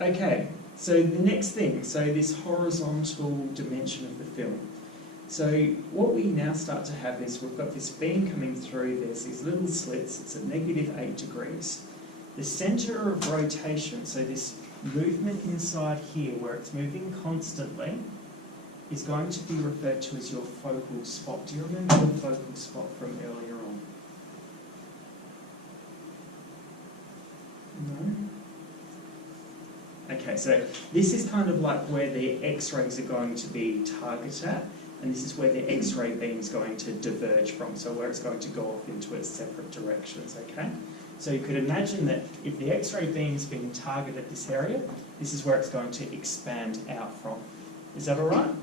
Okay, so the next thing, so this horizontal dimension of the film. So what we now start to have is we've got this beam coming through, there's these little slits, it's at -8 degrees. The centre of rotation, so this movement inside here where it's moving constantly, is going to be referred to as your focal spot. Do you remember the focal spot from earlier on? No? Okay, so this is kind of like where the X-rays are going to be targeted at, and this is where the X-ray beam is going to diverge from, so where it's going to go off into its separate directions, okay? So you could imagine that if the X-ray beam is being targeted at this area, this is where it's going to expand out from. Is that all right?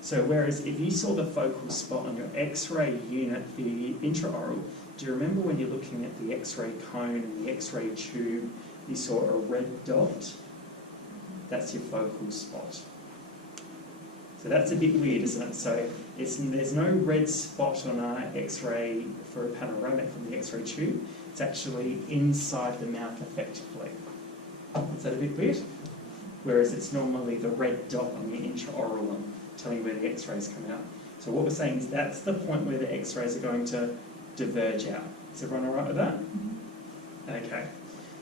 So whereas if you saw the focal spot on your X-ray unit for the intraoral, do you remember when you're looking at the X-ray cone and the X-ray tube, you saw a red dot? That's your focal spot. So that's a bit weird, isn't it? So there's no red spot on our X-ray for a panoramic from the X-ray tube. It's actually inside the mouth effectively. Is that a bit weird? Whereas it's normally the red dot on the intraoral one, telling you where the X-rays come out. So what we're saying is that's the point where the X-rays are going to diverge out. Is everyone all right with that? Okay.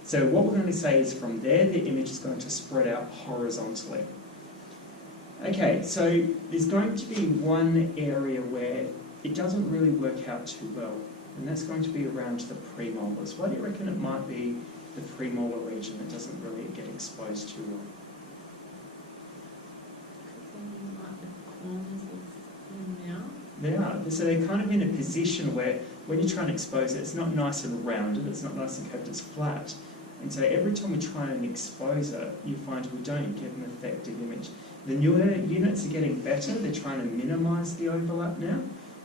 So what we're going to say is from there, the image is going to spread out horizontally. Okay, so there's going to be one area where it doesn't really work out too well, and that's going to be around the premolars. Why do you reckon it might be the premolar region that doesn't really get exposed too well? They are. So they're kind of in a position where when you try and expose it, it's not nice and rounded, it's not nice and curved, it's flat. And so every time we try and expose it, you find we don't get an effective image. The newer units are getting better, they're trying to minimise the overlap now,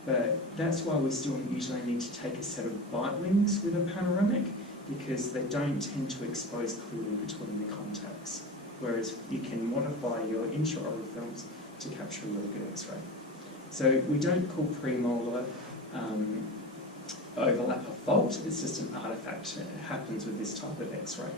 but that's why we still usually need to take a set of bite wings with a panoramic, because they don't tend to expose clearly between the contacts, whereas you can modify your intraoral films to capture a really good X-ray. So we don't call premolar overlap a fault, it's just an artefact that happens with this type of X-ray.